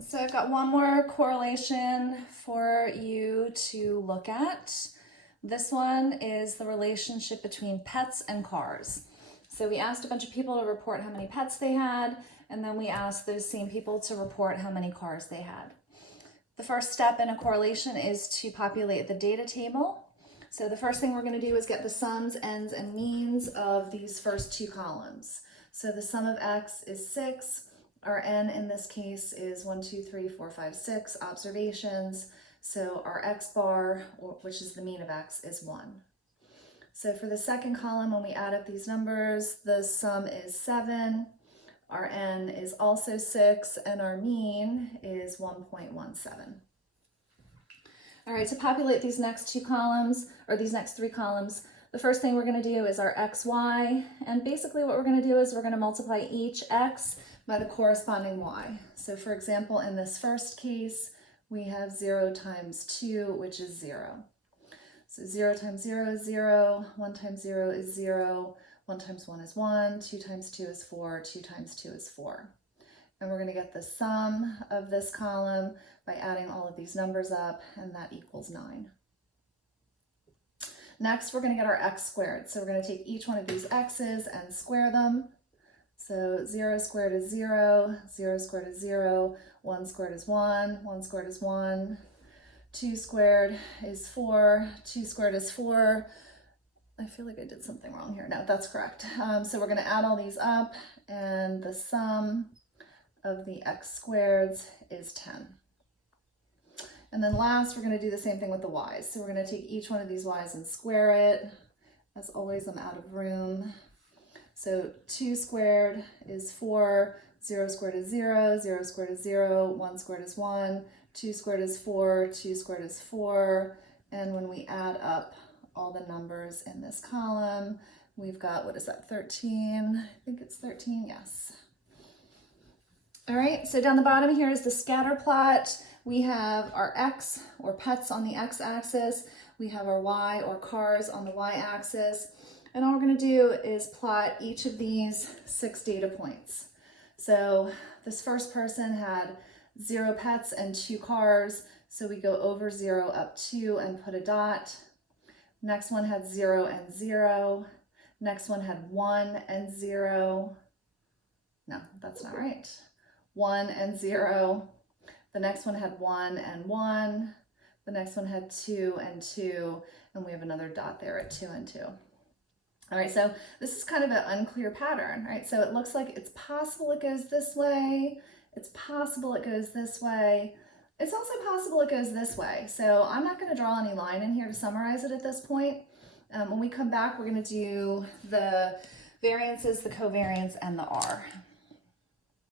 So I've got one more correlation for you to look at. This one is the relationship between pets and cars. So we asked a bunch of people to report how many pets they had, and then we asked those same people to report how many cars they had. The first step in a correlation is to populate the data table. So the first thing we're going to do is get the sums, ends, and means of these first two columns. So the sum of x is 6. Our n in this case is 1, 2, 3, 4, 5, 6 observations. So our x bar, which is the mean of x, is 1. So for the second column, when we add up these numbers, the sum is 7. Our n is also 6, and our mean is 1.17. All right, to populate these next two columns, or these next three columns, the first thing we're going to do is our x, y, and basically what we're going to do is we're going to multiply each x by the corresponding y. So for example, in this first case, we have 0 times 2, which is 0. So 0 times 0 is 0, 1 times 0 is 0, 1 times 1 is 1, 2 times 2 is 4, 2 times 2 is 4. And we're going to get the sum of this column by adding all of these numbers up, and that equals 9. Next, we're going to get our x squared. So we're going to take each one of these x's and square them. So 0 squared is 0, 0 squared is 0, 1 squared is 1, 1 squared is 1, 2 squared is 4, 2 squared is 4. I feel like I did something wrong here. No, that's correct. So we're going to add all these up, and the sum of the x squareds is 10. And then last, we're going to do the same thing with the y's. So we're going to take each one of these y's and square it. As always, I'm out of room. So 2 squared is 4, 0 squared is 0, 0 squared is 0, 1 squared is 1, 2 squared is 4, 2 squared is 4. And when we add up all the numbers in this column, we've got, what is that, 13? I think it's 13, yes. All right, so down the bottom here is the scatter plot. We have our x, or pets, on the x-axis. We have our y, or cars, on the y-axis. And all we're going to do is plot each of these 6 data points. So this first person had 0 pets and 2 cars, so we go over 0 up 2 and put a dot. Next one had 0 and 0. Next one had 1 and 0. No, that's not right. 1 and 0. The next one had 1 and 1. The next one had 2 and 2. And we have another dot there at 2 and 2. All right, so this is kind of an unclear pattern, right? So it looks like it's possible it goes this way. It's possible it goes this way. It's also possible it goes this way. So I'm not going to draw any line in here to summarize it at this point. When we come back, we're going to do the variances, the covariance, and the R.